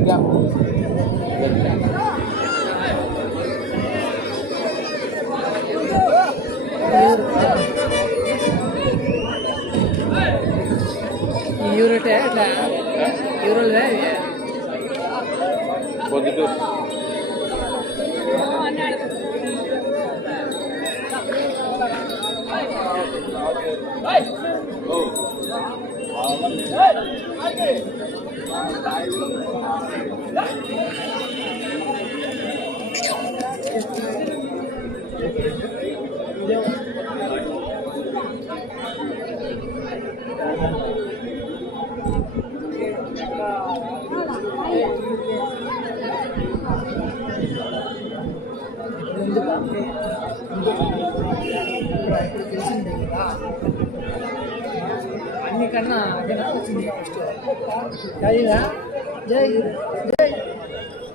గట్టిగా గట్టిగా karena jadi ya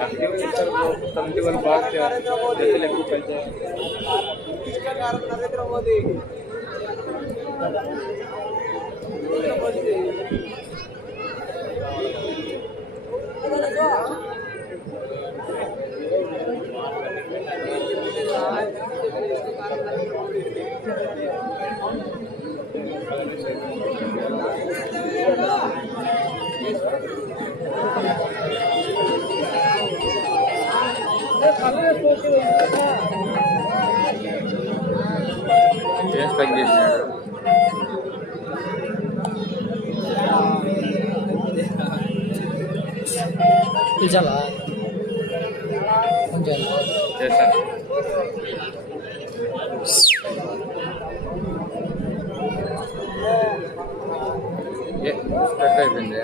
ఆరు కమిటీ వాళ్ళు బాగా జతలు ఎక్కువ కలిసారు నరేంద్ర మోదీ చేసి తగ్గి చేసినాడు పిలిచాలా కొంచెం ఏ అయిపోయింది.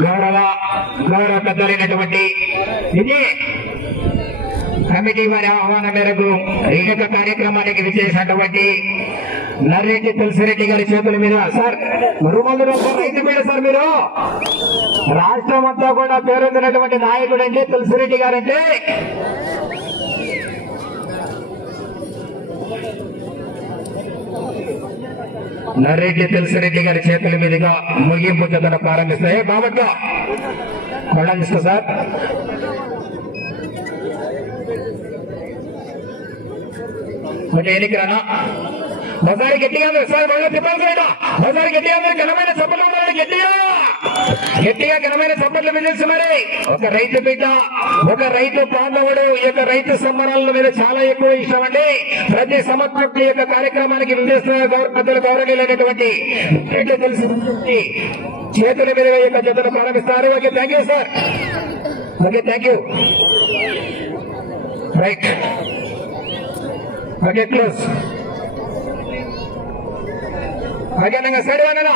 గౌరవ గౌరవ పెద్దలైనటువంటి ఇది కమిటీ వారి ఆహ్వానం మేరకు ఈ యొక్క కార్యక్రమానికి విచ్చేసినటువంటి నర్రెడ్డి తులసిరెడ్డి గారి చేతుల మీద. సార్ మరుమందులో రైతు మీద సార్ మీరు. రాష్ట్రం అంతా కూడా పేరొందినటువంటి నాయకుడు అంటే తులసిరెడ్డి గారంటే నర్రెడ్డి తులసిరెడ్డి గారి చేతుల మీదుగా ముగింపు చెందన ప్రారంభిస్తాయి. బాబట్ల కొనసాగిస్తా సార్. ఓకే ఎన్నికరానా బజారు గట్టిగా ఒకసారి సార్ మళ్ళీ బజారు గట్టిగా ఉంది. ఘనమైన చప్పట్లు ఉండాలి గట్టిగా. గట్టిగా ఘనమైన చప్పట్లు మిగిల్చి మరి. ఒక రైతు బిడ్డ ఒక రైతు బాంధవుడు ఈ యొక్క రైతు సంబరాల మీద చాలా ఎక్కువ ఇష్టం అండి. ప్రతి సంవత్సరం ఈ యొక్క కార్యక్రమానికి విజేస్తున్న గౌరవ పెద్దలు గౌరవనీయులైనటువంటి రెడ్డి తెలిసి చేతుల మీద ఈ యొక్క జతను ప్రారంభిస్తారు. Okay thank you sir okay thank you right okay close ಹಾಗೆ ನಂಗೆ ಸೈಡ್ ಬಂದಲ್ಲ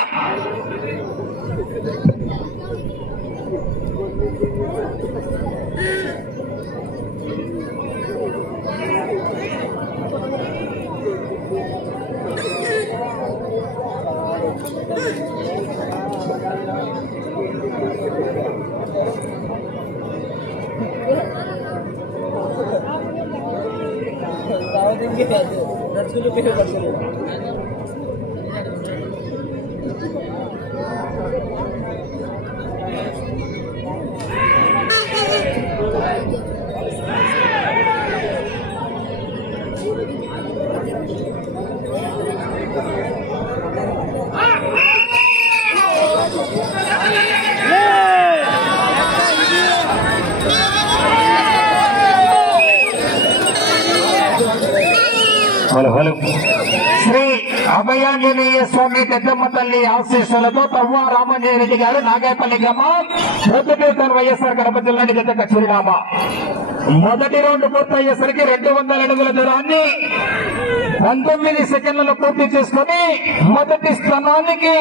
శ్రీ అభయాంజనేయ స్వామి పెద్దమ్మ తల్లి ఆశీస్సులతో తవ్వ రామంజయ రెడ్డి గారు నాగేపల్లి గ్రామం ప్రొద్దుటూరు వైఎస్ఆర్ కడప జిల్లా జత చిరునామా మొదటి రౌండ్ పూర్తయ్యేసరికి రెండు వందల అడుగుల దూరాన్ని పంతొమ్మిది సెకండ్లలో పూర్తి చేసుకుని మొదటి స్థానానికి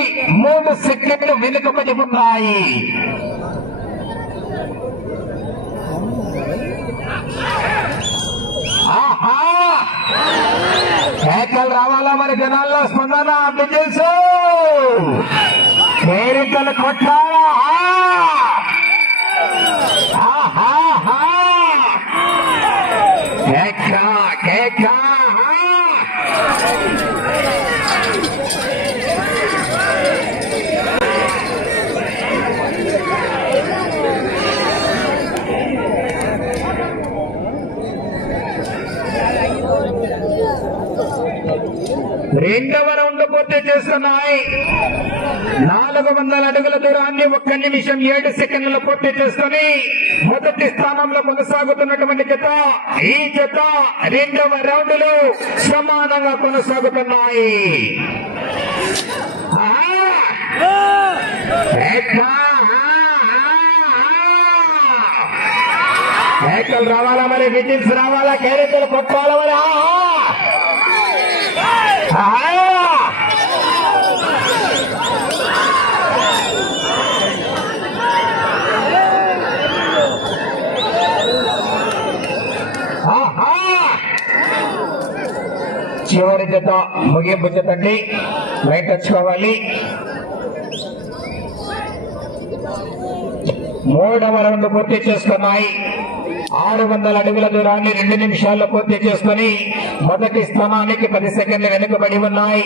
మూడు సెకండ్లు వెనుకబడి ఉన్నాయి. ఆహా కేకలు రావాలా మరి జనాల్లో? స్పందన బిజిల్స్ కేరికలు కొట్టాలా? కేకా కేకా రెండవ రౌండ్ పూర్తి చేస్తున్నాయి. నాలుగు వందల అడుగుల దూరాన్ని ఒక్క నిమిషం ఏడు సెకండ్లు పూర్తి చేసుకుని మొదటి స్థానంలో కొనసాగుతున్నటువంటి జత ఈ జత రెండవ రౌండ్లు సమానంగా కొనసాగుతున్నాయి. రావాలా మరి? విజిల్స్ రావాలా? క్యారెక్టర్ కొట్టాలా మరి? చివరి జత ముగింపు జతండి లైట్ తెచ్చుకోవాలి మూడవ రౌండ్ పూర్తి చేసుకున్నాయి. ఆరు వందల అడుగుల దూరాన్ని రెండు నిమిషాల్లో పూర్తి చేసుకుని మొదటి స్థానానికి పది సెకండ్లు వెనుకబడి ఉన్నాయి.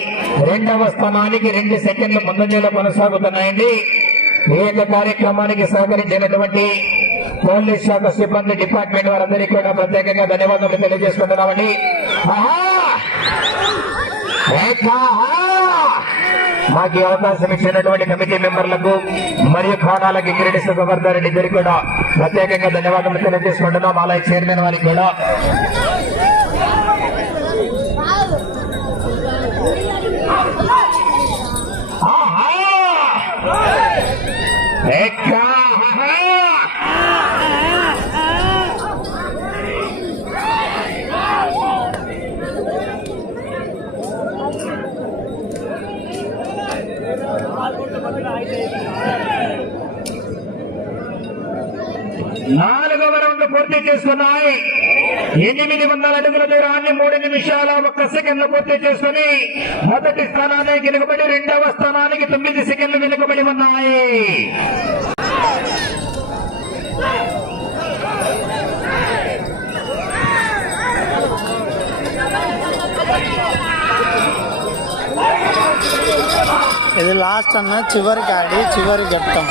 రెండవ స్థానానికి రెండు సెకండ్లు ముందంజలో కొనసాగుతున్నాయండి. ఈ యొక్క కార్యక్రమానికి సహకరించినటువంటి పోలీస్ శాఖ సిబ్బంది డిపార్ట్మెంట్ వారందరికీ కూడా ప్రత్యేకంగా ధన్యవాదాలు తెలియజేసుకుంటున్నామండి. మాకు ఈ అవకాశం ఇచ్చినటువంటి కమిటీ మెంబర్లకు మరియు ఖానాలకి కిరీటి సుఖవర్ధన్ రెడ్డి గారికి కూడా ప్రత్యేకంగా ధన్యవాదాలు తెలియజేసుకుంటున్నాం. అలాగే చైర్మన్ వారికి కూడా. నాలుగవ రౌండ్ పూర్తి చేస్తున్నాయి ఎనిమిది వందల అడుగుల దూరాన్ని మూడు నిమిషాల ఒక్క సెకండ్లు పూర్తి చేసుకుని మొదటి స్థానానికి వెనుకబడి రెండవ స్థానానికి తొమ్మిది సెకండ్లు వెనుకబడి ఉన్నాయి. ఇది లాస్ట్ అన్న చివరి కాడి చివరి చెప్తాం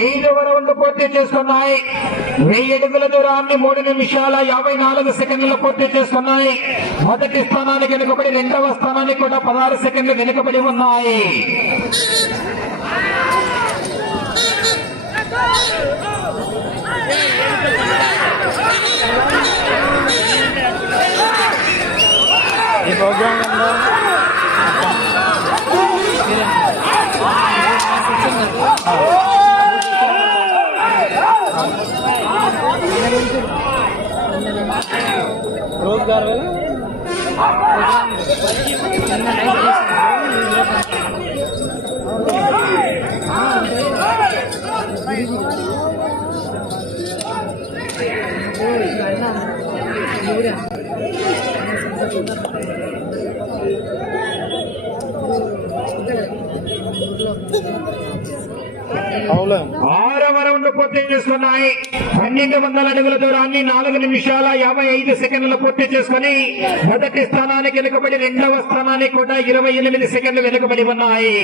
ఐదవ రౌండ్ పూర్తి చేస్తున్నాయి వెయ్యి అడుగుల దూరాన్ని మూడు నిమిషాల యాభై నాలుగు సెకండ్లు పూర్తి చేస్తున్నాయి. మొదటి స్థానానికి వెనుకబడి రెండవ స్థానానికి కూడా పదహారు సెకండ్లు వెనుకబడి ఉన్నాయి. ఈ ప్రోగ్రామ్ रोजगार అవులే పూర్తి చేసుకున్నాయి. పన్నెండు వందల అడుగుల దూరాన్ని నాలుగు నిమిషాల యాభై ఐదు సెకండ్లు పూర్తి చేసుకుని మొదటి స్థానానికి వెనుకబడి రెండవ స్థానానికి కూడా ఇరవై ఎనిమిది సెకండ్లు వెనుకబడి ఉన్నాయి.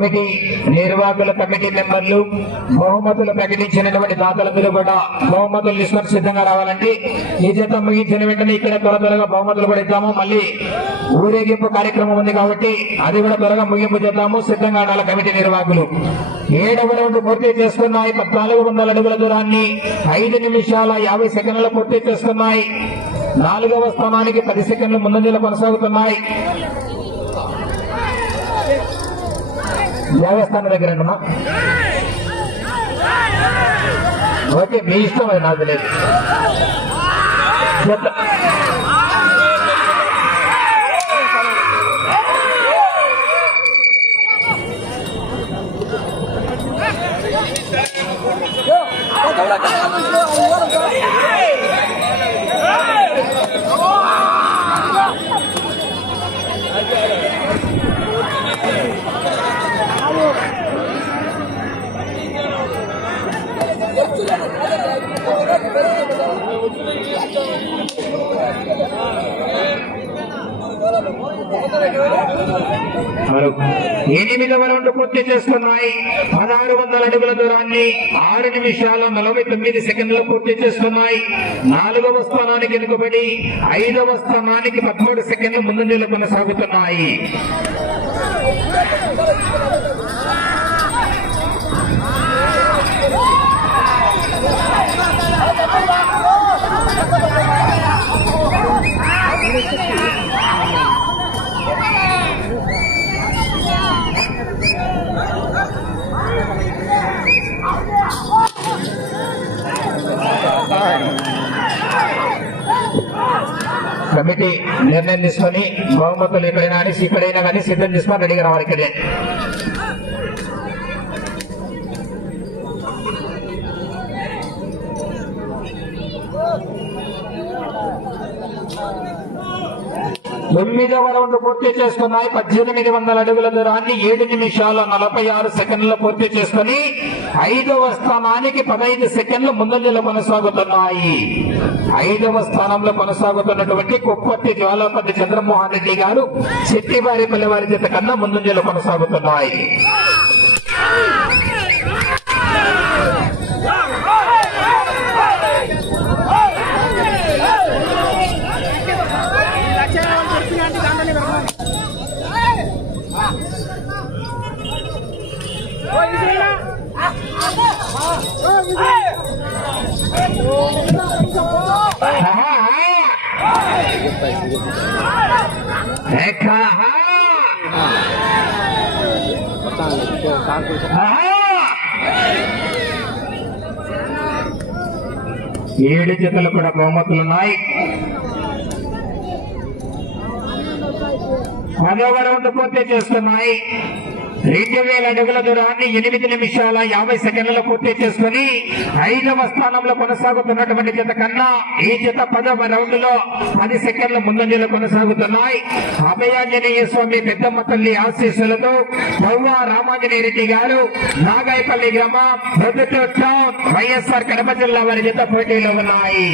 కమిటీ నిర్వాహకుల కమిటీ మెంబర్లు బహుమతులు ప్రకటించినటువంటి దాతలందరూ కూడా బహుమతులు తీసుకొని సిద్ధంగా రావాలండి ఈ చేత ముగించిన వెంటనే ఇక్కడ త్వర త్వరగా బహుమతులు కూడా ఇద్దాము. మళ్ళీ ఊరేగింపు కార్యక్రమం ఉంది కాబట్టి అది కూడా త్వరగా ముగింపు చేద్దాము. సిద్ధంగా ఉండాలి కమిటీ నిర్వాహకులు. ఏడవ రౌండ్ పూర్తి చేస్తున్నాయి. పద్నాలుగు వందల అడుగుల దూరాన్ని ఐదు నిమిషాల యాభై సెకండ్లు పూర్తి చేస్తున్నాయి. నాలుగవ స్థానానికి పది సెకండ్లు ముందంజలు కొనసాగుతున్నాయి. దేవస్థానం దగ్గర అంటున్నా ఓకే మీ ఇష్టం అది నాకు తెలియదు చెప్తా మరో ఎనిమిదవ రౌండ్ పూర్తి చేసుకున్నాయి పదహారు వందల అడుగుల దూరాన్ని ఆరు నిమిషాల నలభై తొమ్మిది సెకండ్లు పూర్తి చేసుకున్నాయి నాలుగవ స్థానానికి వెనుకబడి ఐదవ స్థానానికి పదమూడు సెకండ్లు ముందంజలు కొనసాగుతున్నాయి. కమిటీ నిర్ణయం తీసుకొని బహుమతులు ఎక్కడైనా అనేసి ఇక్కడైనా కానీ సిద్ధం చేసుకొని రెడీగా రావాలి ఇక్కడే. తొమ్మిదవ రౌండ్ పూర్తి చేసుకున్నాయి. పద్దెనిమిది వందల అడుగుల దూరాన్ని ఏడు నిమిషాల నలభై ఆరు సెకండ్లు పూర్తి చేసుకుని ఐదవ స్థానానికి పదహైదు సెకండ్లు ముందంజలో కొనసాగుతున్నాయి. ఐదవ స్థానంలో కొనసాగుతున్నటువంటి కుప్పటి జ్వాలాపతి చంద్రమోహన్ రెడ్డి గారు శెట్టివారిపల్లి వారి చేత కన్నా ముందంజలో కొనసాగుతున్నాయి. ఏడు జతలు కూడా బహుమతులు పదవ రౌండ్ పూర్తి చేస్తున్నాయి. రెండు వేల అడుగుల దూరాన్ని ఎనిమిది నిమిషాల యాభై సెకండ్లలో పూర్తి చేసుకుని ఐదవ స్థానంలో కొనసాగుతున్నటువంటి జత కన్నా ఈ జత పదవ రౌండ్లో పది సెకండ్ల ముందంజలో కొనసాగుతున్నాయి. అభయాంజనేయ స్వామి పెద్దమ్మ తల్లి ఆశీస్సులతో పౌవ రామాంజనేయ రెడ్డి గారు నాగాయపల్లి గ్రామం టౌన్ వైఎస్ఆర్ కడప జిల్లా వారి జత పోటీలో ఉన్నాయి.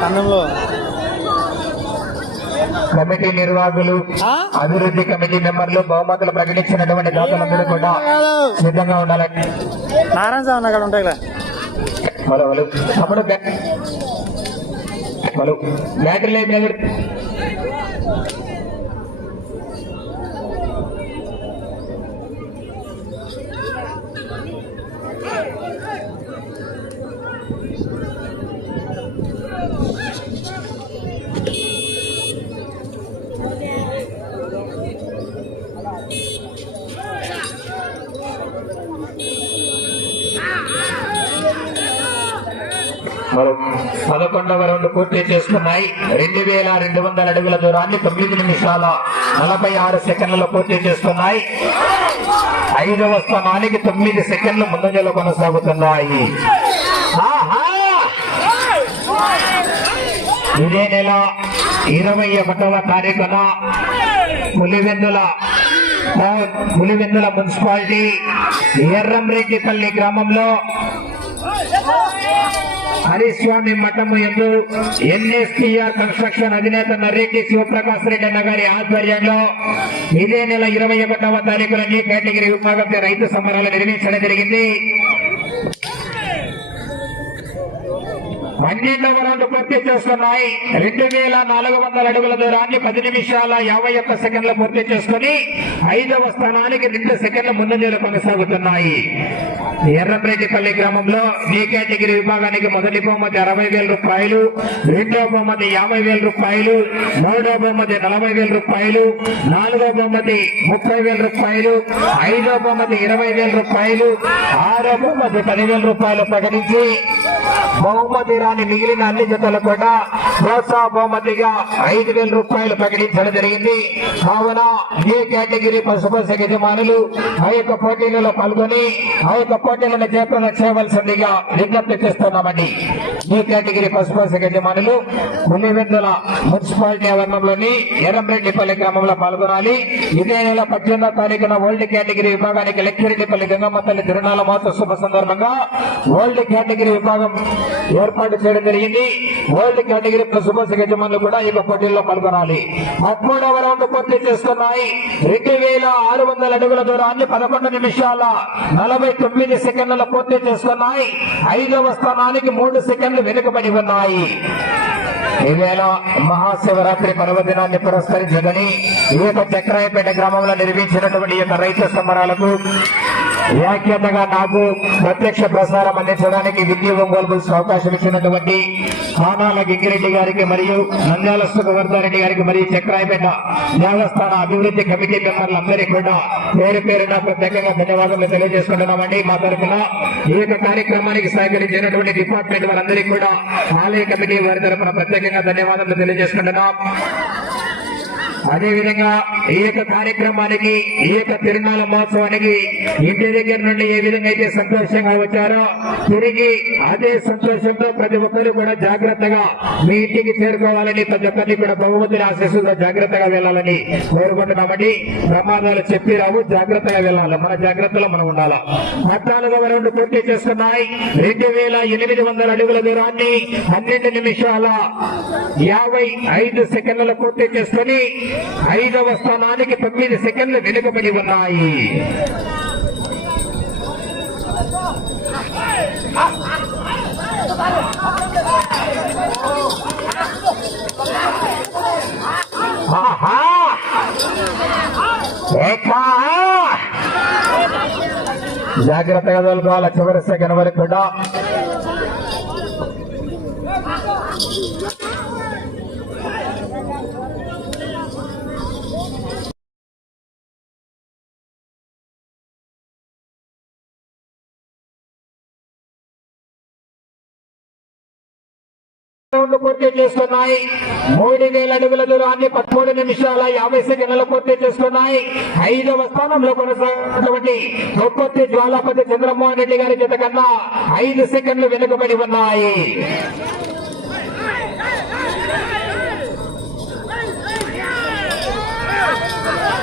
కన్నంలో కమిటీ నిర్వాహకులు? అభివృద్ధి కమిటీ మెంబర్లు బహుమతులు ప్రకటించినటువంటి దాతలందరూ కూడా సిద్ధంగా ఉండాలని నారాయణ స్వామి అక్కడ తమ్ముడు బ్యా- హలో. బ్యాటరీ పదకొండవ రౌండ్ పూర్తి చేసుకున్నాయి. రెండు వేల రెండు వందల అడుగుల దూరాన్ని తొమ్మిది నిమిషాల నలభై ఆరు సెకండ్లలో పూర్తి చేస్తున్నాయి. ఐదవ స్థానానికి తొమ్మిది సెకండ్లు ముందంజలో కొనసాగుతున్నాయి. ఇదే నెల ఇరవై ఒకటవ తారీఖున పులివెందుల టౌన్ పులివెందుల మున్సిపాలిటీ ఎర్రంరెడ్డిపల్లి గ్రామంలో హరిస్వామి మఠము ఎందు ఎన్ఎస్టీఆర్ కన్స్ట్రక్షన్ అధినేత నర్రెడ్డి శివప్రకాశ్ రెడ్డి అన్న గారి ఆధ్వర్యంలో ఇదే నెల ఇరవై ఒకటవ తారీఖున నీ కేటగిరీ విభాగంపై రైతు సమరాలు నిర్వహించడం జరిగింది. పన్నెండవ రౌండ్ పూర్తి చేస్తున్నాయి. రెండు వేల నాలుగు వందల అడుగుల దూరాన్ని పది నిమిషాల యాభై ఒక్క సెకండ్లు పూర్తి చేసుకుని ఐదవ స్థానానికి రెండు సెకండ్ల ముందంజలు కొనసాగుతున్నాయి ఎర్రప్రేతిపల్లి గ్రామంలో డి కేటగిరీ విభాగానికి మొదటి బహుమతి అరవై వేల రూపాయలు రెండవ బహుమతి యాభై వేల రూపాయలు మూడవ బహుమతి నలభై వేల రూపాయలు నాలుగవ బహుమతి ముప్పై వేల రూపాయలు ఐదో బహుమతి ఇరవై వేల రూపాయలు ఆరో బహుమతి పదివేల రూపాయలు ప్రకటించి బహుమతి రాని మిగిలిన అన్ని జతలు కూడా ప్రోత్సాహ బహుమతిగా ఐదు వేల రూపాయలు ప్రకటించడం జరిగింది. కావున ఏ కేటగిరీ పశుపశ యజమానులు ఆ యొక్క పోటీలలో పాల్గొని ఆ యొక్క పోటీలను చేపల చేయవలసిందిగా విజ్ఞప్తి చేస్తున్నామండి. ఈ కేటగిరీ పశుపక్ష మనులు పులివెందుల మున్సిపాలిటీ ఆవరణంలోని ఎర్రంరెడ్డిపల్లి గ్రామంలో పాల్గొనాలి. ఇదే నెల పద్దెనిమిదో తారీఖున ఓల్డ్ కేటగిరీ విభాగానికి లక్కిరెడ్డిపల్లి గంగమ్మ తల్లి తిరునాల మహోత్సవ శుభ సందర్భంగా ఓల్డ్ కేటగిరీ విభాగం ఏర్పాటు చేయడం జరిగింది. ఓల్డ్ కేటగిరీ పశుపక్ష మనులు కూడా ఈ పోటీల్లో పాల్గొనాలి. పదమూడవ రౌండ్ పూర్తి చేస్తున్నాయి. రెండు వేల ఆరు వందల అడుగుల దూరాన్ని పదకొండు నిమిషాల నలభై తొమ్మిది సెకండ్లలో పూర్తి చేసుకున్నాయి. ఐదవ స్థానానికి మూడు సెకండ్లు వెనుకబడి ఉన్నాయి. ఈవేళ మహాశివరాత్రి పర్వదినాన్ని పురస్కరించదని ఈ యొక్క చక్రాయపేట గ్రామంలో నిర్మించినటువంటి ఈ యొక్క రైతు సంబరాలకు వ్యాఖ్యాతగా నాకు ప్రత్యక్ష ప్రసారం అందించడానికి విద్య ఒంగోలు అవకాశం ఇచ్చినటువంటి కానాల గింగిరెడ్డి గారికి మరియు నంద్యాల సుఖవర్ధారెడ్డి గారికి మరియు చక్రాయపేట దేవస్థాన అభివృద్ధి కమిటీ మెంబర్లందరికీ కూడా పేరు పేరున ప్రత్యేకంగా ధన్యవాదాలు తెలియజేసుకుంటున్నామండి. మా తరఫున ఈ యొక్క కార్యక్రమానికి సహకరించినటువంటి డిపార్ట్మెంట్ వారందరికీ కూడా ఆలయ కమిటీ వారి తరఫున ప్రత్యేకంగా ధన్యవాదాలు తెలియజేసుకుంటున్నాం. అదేవిధంగా ఈ యొక్క కార్యక్రమానికి ఈ యొక్క తిరునాళ మహోత్సవానికి ఇంటి దగ్గర నుండి ఏ విధంగా అయితే సంతోషంగా వచ్చారో తిరిగి అదే సంతోషంతో ప్రతి ఒక్కరు కూడా జాగ్రత్తగా మీ ఇంటికి చేరుకోవాలని ప్రతి ఒక్కరిని కూడా భగవంతుని ఆశీస్సుతో జాగ్రత్తగా వెళ్ళాలని కోరుకుంటున్నామండి. ప్రమాదాలు చెప్పి రావు జాగ్రత్తగా వెళ్ళాలి. మన జాగ్రత్తలో మనం ఉండాలా? పద్నాలుగవ రౌండ్ పూర్తి చేస్తున్నాయి. రెండు వేల ఎనిమిది వందల అడుగుల దూరాన్ని పన్నెండు నిమిషాల యాభై ఐదు సెకండ్ల పూర్తి చేసుకుని ఐదవ స్థానానికి తొమ్మిది సెకండ్లు వెనుకబడి ఉన్నాయి. జాగ్రత్తగా తోలుకోవాలి చివరి సెకండ్ వరకు కూడా. చేసుకున్నాయి మూడు వేల అడుగుల దూరాన్ని పదమూడు నిమిషాల యాభై సెకండ్లు పూర్తి చేసుకున్నాయి ఐదవ స్థానంలో కొనసాగినటువంటి కొప్పత్తి జ్వాలాపతి చంద్రమోహన్ రెడ్డి గారి చేత కన్నా ఐదు సెకండ్లు వెనుకబడి ఉన్నాయి.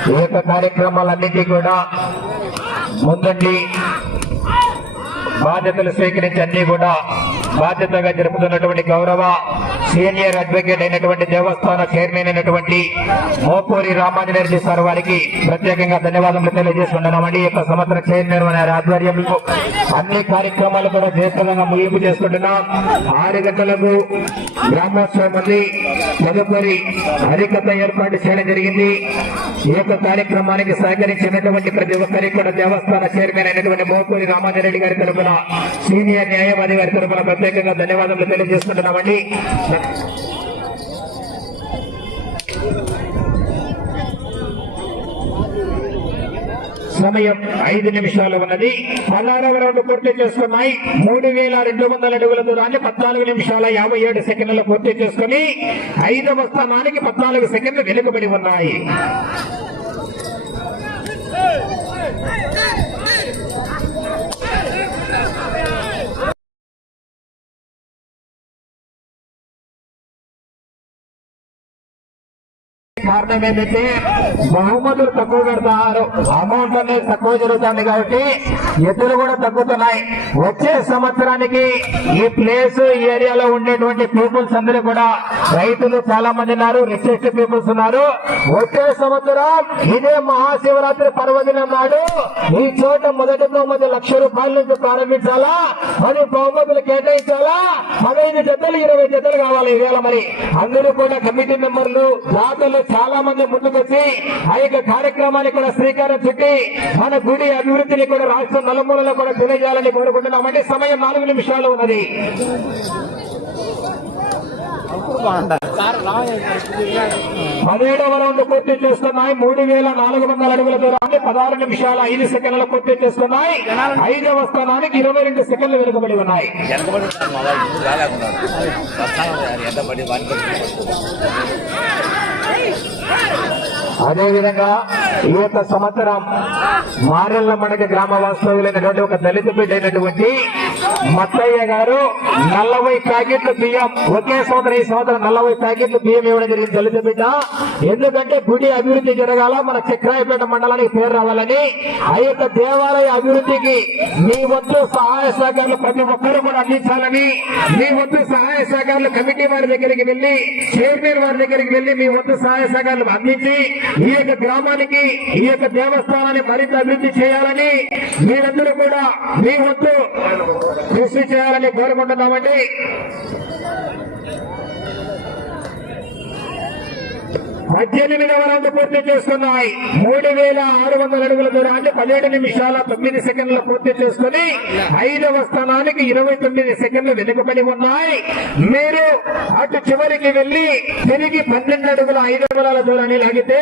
ఈ యొక్క కార్యక్రమాలన్నింటినీ కూడా ముందండి. బాధ్యతలు స్వీకరించి అన్ని కూడా బాధ్యతగా జరుపుతున్నటువంటి గౌరవ సీనియర్ అడ్వకేట్ అయినటువంటి దేవస్థాన చైర్మన్ అయినటువంటి మోపూరి రామాంజనేరెడ్డి సార్ వారికి ప్రత్యేకంగా ధన్యవాదాలు తెలియజేసుకుంటున్నామండి ఈ యొక్క సంవత్సర చైర్మన్ వారి ఆధ్వర్యంలో అన్ని కార్యక్రమాలు కూడా జయప్రదంగా ముగింపు చేసుకుంటున్నాం. ఆరు గంటలకు గ్రామోత్సవం ఉంది. తదుపరి హరికథ ఏర్పాటు చేయడం జరిగింది. ఈ యొక్క కార్యక్రమానికి సహకరించినటువంటి ప్రతి ఒక్కరికి కూడా దేవస్థాన చైర్మన్ అయినటువంటి మోపూరి రామాంజరెడ్డి గారి తరఫున సీనియర్ న్యాయవాది గారి తరఫున ప్రత్యేకంగా ధన్యవాదాలు తెలియజేసుకుంటున్నామండి సమయం ఐదు నిమిషాలు ఉన్నది. పదహారవ రౌండ్ పూర్తి చేసుకున్నాయి. మూడు వేల రెండు వందల అడుగుల దూరాన్ని పద్నాలుగు నిమిషాల యాభై ఏడు సెకండ్లు పూర్తి చేసుకుని ఐదవ స్థానానికి పద్నాలుగు సెకండ్లు వెనుకబడి ఉన్నాయి. కారణం ఏంటంటే బహుమతులు తక్కువ పెడతారు అమౌంట్ అనేది తక్కువ జరుగుతుంది కాబట్టి ఎద్దులు కూడా తగ్గుతున్నాయి. వచ్చే సంవత్సరానికి ఈ ప్లేస్ ఈ ఏరియాలో ఉండేటువంటి పీపుల్స్ అందరూ కూడా రైతులు చాలా మంది ఉన్నారు రిచెస్ట్ పీపుల్స్ ఉన్నారు. వచ్చే సంవత్సరం ఇదే మహాశివరాత్రి పర్వదినం నాడు ఈ చోట మొదటి బహుమతి లక్ష రూపాయల నుంచి ప్రారంభించాలా? మరి బహుమతులు కేటాయించాలా? పదహైదు జతలు ఇరవై జతలు కావాలి ఈవేళ మరి. అందరూ కూడా కమిటీ మెంబర్లు దాతలు చాలా మంది ముందుకొచ్చి ఆ యొక్క కార్యక్రమాన్ని కూడా శ్రీకారం చుట్టి మన గుడి అభివృద్ధిని కూడా రాష్ట్రం నలుమూలలో కూడా తెలియజేయాలని కోరుకుంటున్నామంటే సమయం నాలుగు నిమిషాలు ఉన్నది. పదిహేడవ రౌండ్ పూర్తి చేస్తున్నాయి. మూడు వేల నాలుగు వందల అడుగుల దూరాన్ని పదహారు నిమిషాల ఐదు సెకండ్లు పూర్తి చేస్తున్నాయి. ఐదవ స్థానానికి ఇరవై రెండు సెకండ్లు వెనుకబడి ఉన్నాయి. వెనుకబడి అదేవిధంగా ఈ యొక్క సంవత్సరం మారెళ్ళ మడక గ్రామ వాస్తవులైనటువంటి ఒక దళిత బిడ్డ అయినటువంటి మత్తయ్య గారు నలభై ప్యాకెట్లు బియ్యం ఒకే సంవత్సరం ఈ సంవత్సరం నలభై ప్యాకెట్లు బియ్యం ఇవ్వడం జరిగింది దళిత బిడ్డ. ఎందుకంటే గుడి అభివృద్ధి జరగాల మన చక్రాయపేట మండలానికి పేరు రావాలని. ఆ యొక్క దేవాలయ అభివృద్ధికి మీ వద్దు సహాయ సహకారాలు ప్రతి ఒక్కరూ కూడా అందించాలని. మీ వద్దు సహాయ సహకారాలు కమిటీ వారి దగ్గరికి వెళ్ళి చైర్మన్ వారి దగ్గరికి వెళ్ళి మీ వద్దు సహాయ సహకారాలు అందించి ఈ యొక్క గ్రామానికి ఈ యొక్క దేవస్థానాన్ని మరింత అభివృద్ధి చేయాలని మీరందరూ కూడా మీ వంతు కృషి చేయాలని కోరుకుంటున్నామండి. పద్దెనిమిదవ రౌండ్ పూర్తి చేసుకున్నాయి. మూడు వేల ఆరు వందల అడుగుల దూరాన్ని పదిహేడు నిమిషాల తొమ్మిది సెకండ్లు పూర్తి చేసుకుని ఐదవ స్థానానికి ఇరవై తొమ్మిది సెకండ్లు వెనుకబడి ఉన్నాయి. మీరు అటు చివరికి వెళ్ళి తిరిగి పన్నెండు అడుగుల ఐదు అంగుళాల దూరాన్ని లాగితే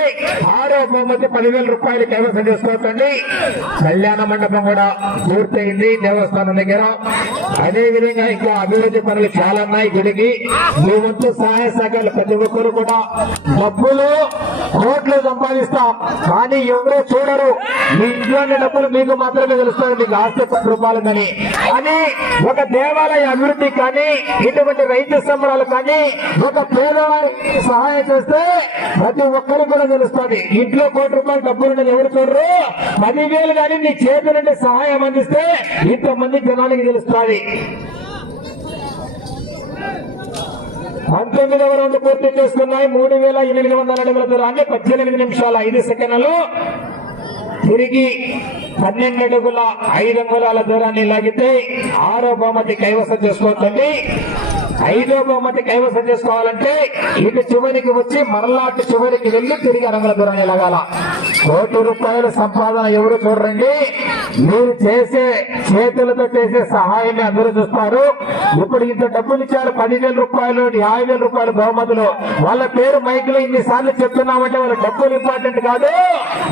ఆరో బహుమతి పదివేల రూపాయలు కైవసం చేసుకోవచ్చండి. కళ్యాణ మండపం కూడా పూర్తయింది. దేవస్థానం దగ్గర. అదే విధంగా ఇంకా అభివృద్ధి పనులు చాలా ఉన్నాయి. గుడికి. మీ వంతు సహాయ సహకారాలు ప్రతి ఒక్కరు కూడా. డబ్బులు కోట్లు సంపాదిస్తాం. కానీ ఎవరో చూడరు. మీ ఇంట్లోని డబ్బులు మీకు మాత్రమే తెలుస్తుంది మీకు ఆస్తి పది రూపాయలని కానీ ఒక దేవాలయ అభివృద్ధి కానీ ఇటువంటి రైతు సంబరాలు కానీ ఒక పేదవారికి సహాయం చేస్తే ప్రతి ఒక్కరు కూడా తెలుస్తుంది. ఇంట్లో కోటి రూపాయలు డబ్బులు ఎవరు చూడరు. పదివేలు కానీ నీ చేతి నుండి సహాయం అందిస్తే ఇంతమంది జనానికి తెలుస్తుంది. పంతొమ్మిదవ రౌండ్ పూర్తి చేసుకున్నాయి. మూడు వేల ఎనిమిది వందల అడుగుల దూరాన్ని పద్దెనిమిది నిమిషాల ఐదు సెకండ్లు. తిరిగి పన్నెండు అడుగుల ఐదు అంగుళాల దూరాన్ని లాగితే ఆరో బహుమతి కైవసం చేసుకోవచ్చండి. ఐదో బహుమతి కైవసం చేసుకోవాలంటే ఇటు చివరికి వచ్చి మరలా అటు చివరికి వెళ్ళి తిరిగి అరంగుల దూరం లాగాల కోటి రూపాయల సంపాదన ఎవరు చూడండి మీరు చేసే చేతులతో చేసే సహాయాన్ని అందరూ చూస్తారు. ఇప్పుడు ఇంత డబ్బులు ఇచ్చారు పదివేల రూపాయలు యాభై వేల రూపాయలు బహుమతులు. వాళ్ళ పేరు మైక్లో ఇన్ని సార్లు చెప్తున్నామంటే వాళ్ళ డబ్బులు ఇంపార్టెంట్ కాదు.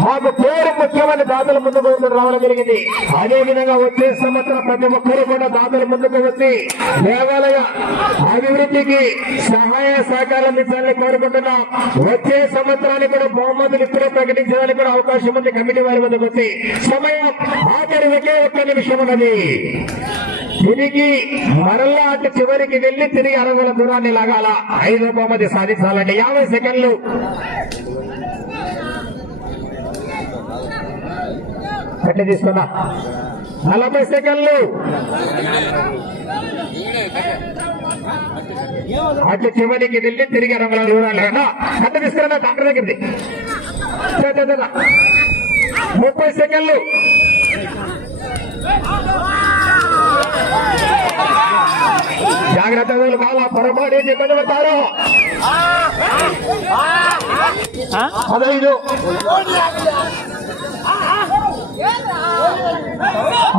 మాకు పేరు ముఖ్యమైన దాతలు ముందుకు రావడం జరిగింది. అదే విధంగా వచ్చే సంవత్సరం ప్రతి ఒక్కరు కూడా దాతలు ముందుకు వచ్చి దేవాలయ అభివృద్ధికి సహాయ సహకారం అందించాలని కోరుకుంటున్నాం. వచ్చే సంవత్సరానికి కూడా బహుమతులు ఇప్పుడే ప్రకటించడానికి కూడా అవకాశం ఉంది. కమిటీ వారి వద్దకు వచ్చి సమయం ఆఖరి ఒకే ఒక్క నిమిషం ఉన్నది. తిరిగి మరలా అటు చివరికి వెళ్ళి తిరిగి అరవల దూరాన్ని లాగాల. ఐదో బహుమతి సాధించాలండి యాభై సెకండ్లు. కట్టి తీసుకున్నా. నలభై సెకండ్లు. అటు చివరికి వెళ్ళి తిరిగి రంగుల దూరాలు కదా తీసుకురా డాక్టర్ దగ్గరికి ముప్పై సెకండ్లు. జాగ్రత్త కావాలా పొరపాటు ఇబ్బంది పడతారు. పదహైదు.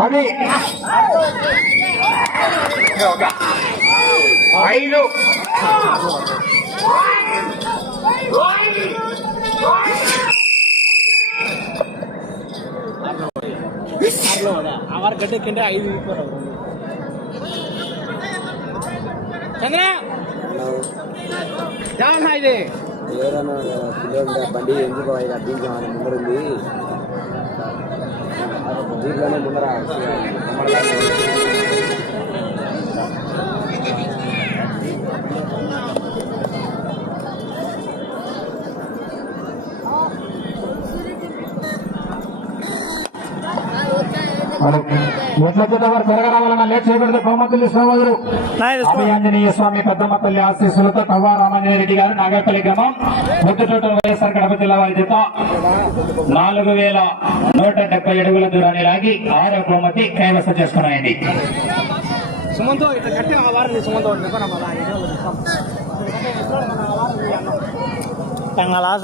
పది ఐదు ಆ ವಾರ ಗಡ್ಡೆ ಕಿಂಡೆ ಐದು ಚಂದ್ರ ಯಾವ ಇದೆ ఎవరైనా పిల్లలు బండి ఎందుకు ఐదు అడ్డించామని ముందరుంది దీంట్లోనే ముందర మరి ఎట్ల చేత వారు త్వరగా రావాలన్నా లేట్ కోమతల్లి సోమవారు ఆంజనేయ స్వామి పెద్దమ్మ తల్లి ఆశీస్సులతో కవ్వా రామాంజనేయ రెడ్డి గారు నాగపల్లి గ్రామం. ముద్దుటోట వైఎస్ఆర్ కడప జిల్లా వారి చేత నాలుగు వేల నూట డెబ్బై అడుగుల దూరాన్ని లాగి ఆరో బహుమతి కైవసం చేసుకున్నాయండి. సుమంతో ఇట్లా సుమంతో